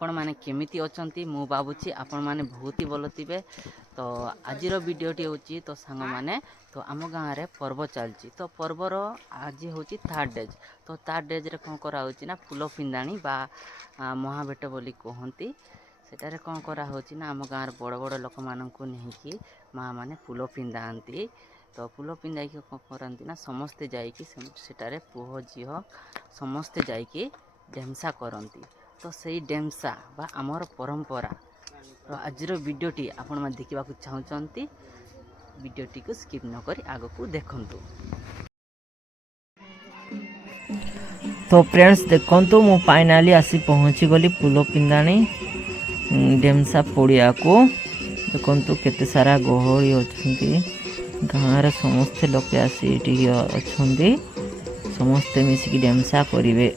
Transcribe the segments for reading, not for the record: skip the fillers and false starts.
आपण माने केमिति अछंती मु बाबुची आपण माने बहुत ही भलो थिबे। तो आजिर वीडियोटी होची तो सांग माने तो आम गाँव रे पर्व चलची तो पर्वर आज होची थर्ड डेज। तो थर्ड डेज रे कोन करा होची ना फूल पिंदाणी बा महाभेट बोली कहंती। सेटारे कोन करा होची ना आम गाँव रे बड़ बड़ लोक माननकु नेहिकी माँ माने फूल पिंदांती। तो फूल पिंदाई के कोन करंती ना समस्ते जाईकी सेटारे पुओ झियो समस्ते जाईकी ढेमसा करंती। तो सही ढेमसा बा आमर परंपरा तो आजिर वीडियोटी आपण माने देखिबा को चाहुचंती वीडियोटी को स्किप न करी आगो को देखंतु। तो फ्रेंड्स देखो मु फाइनाली आसी पहुँची गली फूल पिंदाणी ढेमसा पड़िया को। देखो केते सारा गहली अच्छी गाँव समस्ते लोके आसी अच्छे समस्ते मिसिकी ढेमसा करिवे।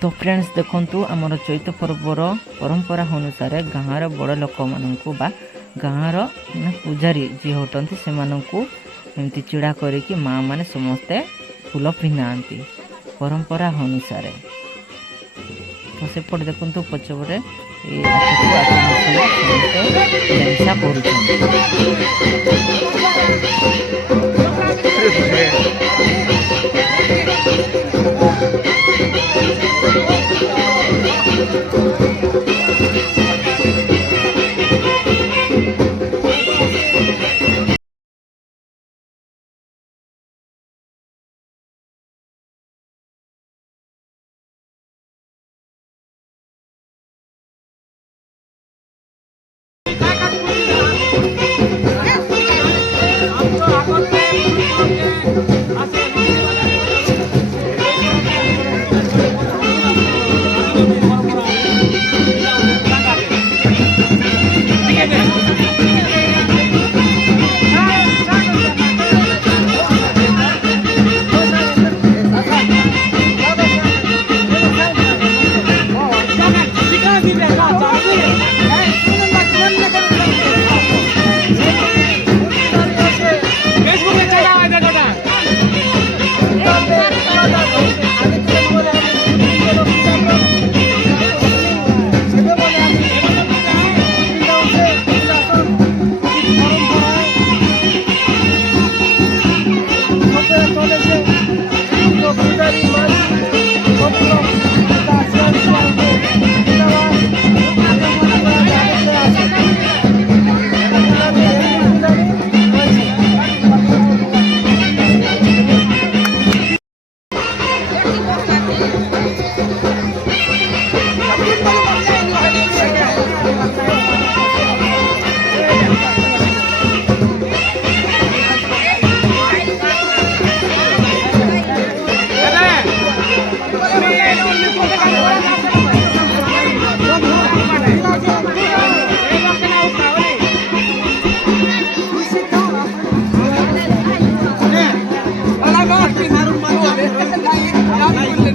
तो फ्रेंड्स देखंतु आमर चैत पर्वर परंपरा अनुसार गाँवर बड़ लोक मानू बा गाँवर पूजारी जी होटंती से एमती चिड़ा करिकी माँ माने समस्ते फूल पिंधाती परंपरा अनुसार। तो सेपटे देखंतु पछपटे ढेमसा Maru maru,